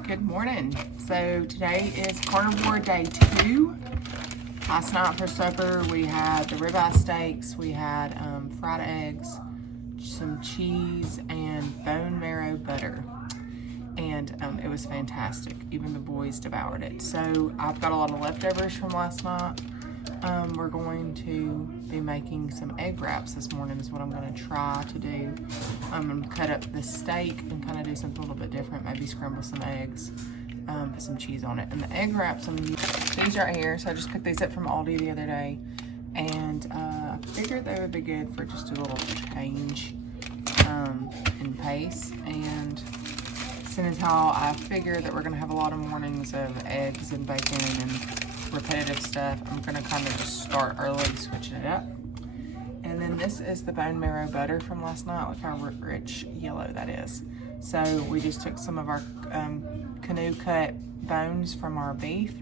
Good morning. So today is carnivore day 2. Last night for supper we had the ribeye steaks, we had fried eggs, some cheese, and bone marrow butter. And it was fantastic. Even the boys devoured it. So I've got a lot of leftovers from last night. We're going to be making some egg wraps this morning is what I'm going to try to do. I'm going to cut up the steak and kind of do something a little bit different. Maybe scramble some eggs, put some cheese on it. And the egg wraps, I'm going to use these right here. So I just picked these up from Aldi the other day. And I figured they would be good for just a little change in pace. And seeing as how I figure that we're going to have a lot of mornings of eggs and bacon and repetitive stuff, I'm going to kind of just start early, switching it up. And then this is the bone marrow butter from last night. Look how rich yellow that is. So we just took some of our canoe cut bones from our beef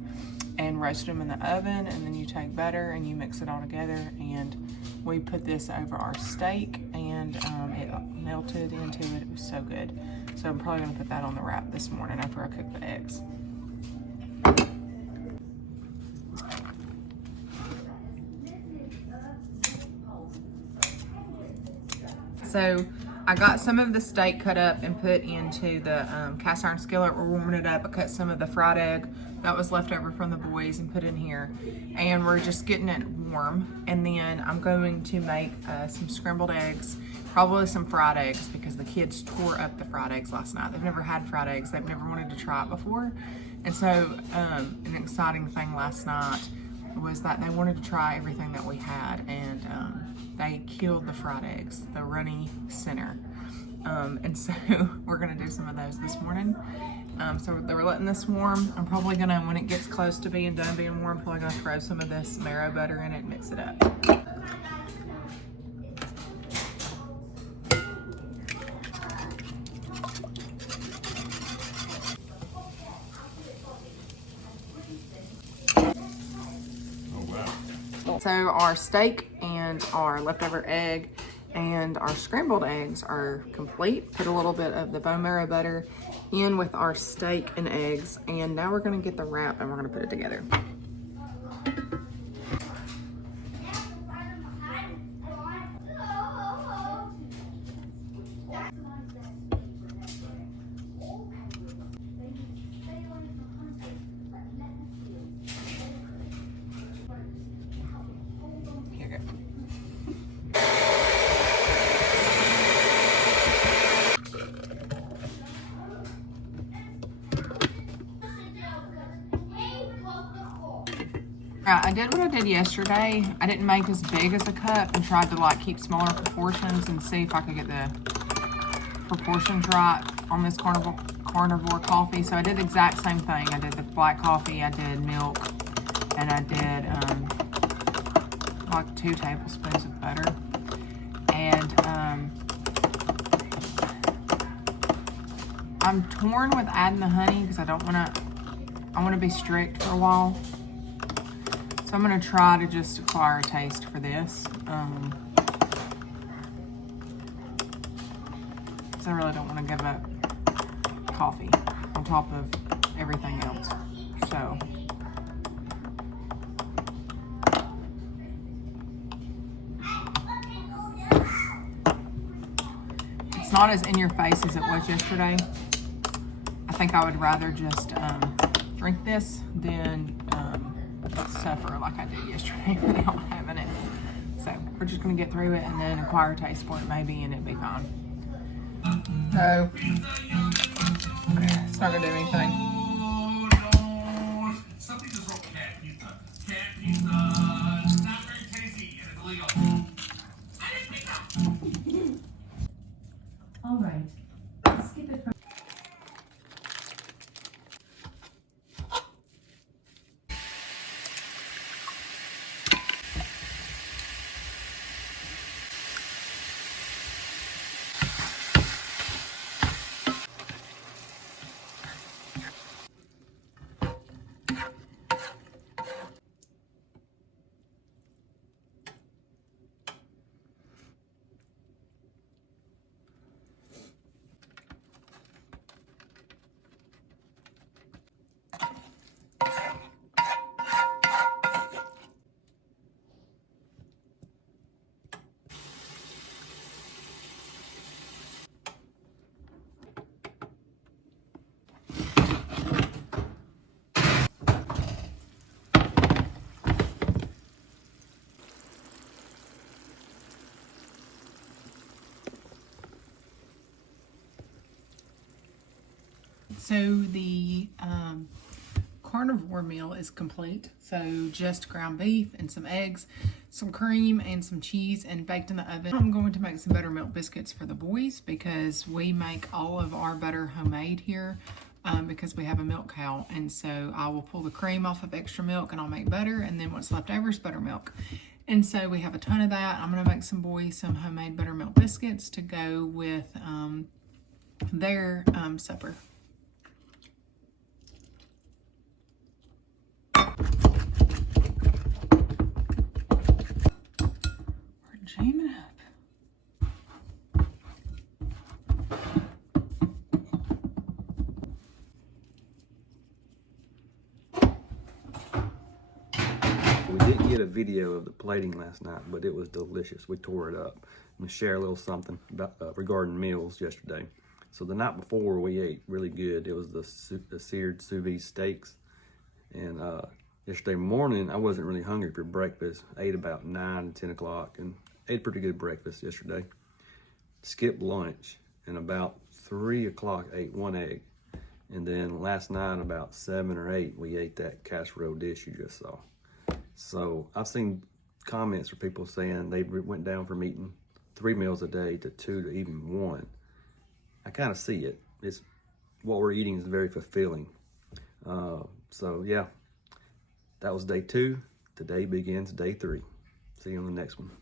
and roasted them in the oven, and then you take butter and you mix it all together, and we put this over our steak, and it melted into it. It was so good. So I'm probably going to put that on the wrap this morning after I cook the eggs. So I got some of the steak cut up and put into the cast iron skillet. We're warming it up. I cut some of the fried egg that was left over from the boys and put in here. And we're just getting it warm. And then I'm going to make some scrambled eggs, probably some fried eggs, because the kids tore up the fried eggs last night. They've never had fried eggs. They've never wanted to try it before. And so an exciting thing last night was that they wanted to try everything that we had, and they killed the fried eggs, the runny center. And so we're gonna do some of those this morning. So they were letting this warm. I'm probably gonna, when it gets close to being done being warm, probably gonna throw some of this marrow butter in it and mix it up. So our steak and our leftover egg and our scrambled eggs are complete. Put a little bit of the bone marrow butter in with our steak and eggs, and now we're gonna get the wrap and we're gonna put it together. I did what I did yesterday. I didn't make as big as a cup and tried to like keep smaller proportions and see if I could get the proportions right on this carnivore coffee. So I did the exact same thing. I did the black coffee, I did milk, and I did like 2 tablespoons of butter. And I'm torn with adding the honey because I want to be strict for a while. So I'm going to try to just acquire a taste for this. Because I really don't want to give up coffee on top of everything else. So it's not as in your face as it was yesterday. I think I would rather just drink this than suffer like I did yesterday without having it. So we're just gonna get through it and then acquire a taste for it maybe, and it'd be fine. So it's not gonna do anything. All right. Skip it from So the carnivore meal is complete. So just ground beef and some eggs, some cream and some cheese, and baked in the oven. I'm going to make some buttermilk biscuits for the boys because we make all of our butter homemade here because we have a milk cow. And so I will pull the cream off of extra milk and I'll make butter, and then what's left over is buttermilk. And so we have a ton of that. I'm going to make some boys some homemade buttermilk biscuits to go with their supper. We're jamming up. We did get a video of the plating last night, but it was delicious. We tore it up. I'm gonna share a little something about regarding meals yesterday. So the night before we ate really good. It was the seared sous vide steaks. And yesterday morning, I wasn't really hungry for breakfast. I ate about 9 to 10 o'clock and ate a pretty good breakfast yesterday. Skipped lunch, and about 3 o'clock ate 1 egg. And then last night about 7 or 8, we ate that casserole dish you just saw. So I've seen comments for people saying they went down from eating 3 meals a day to 2 to even 1. I kind of see it. It's what we're eating is very fulfilling. So yeah, that was day 2. Today begins day 3. See you on the next one.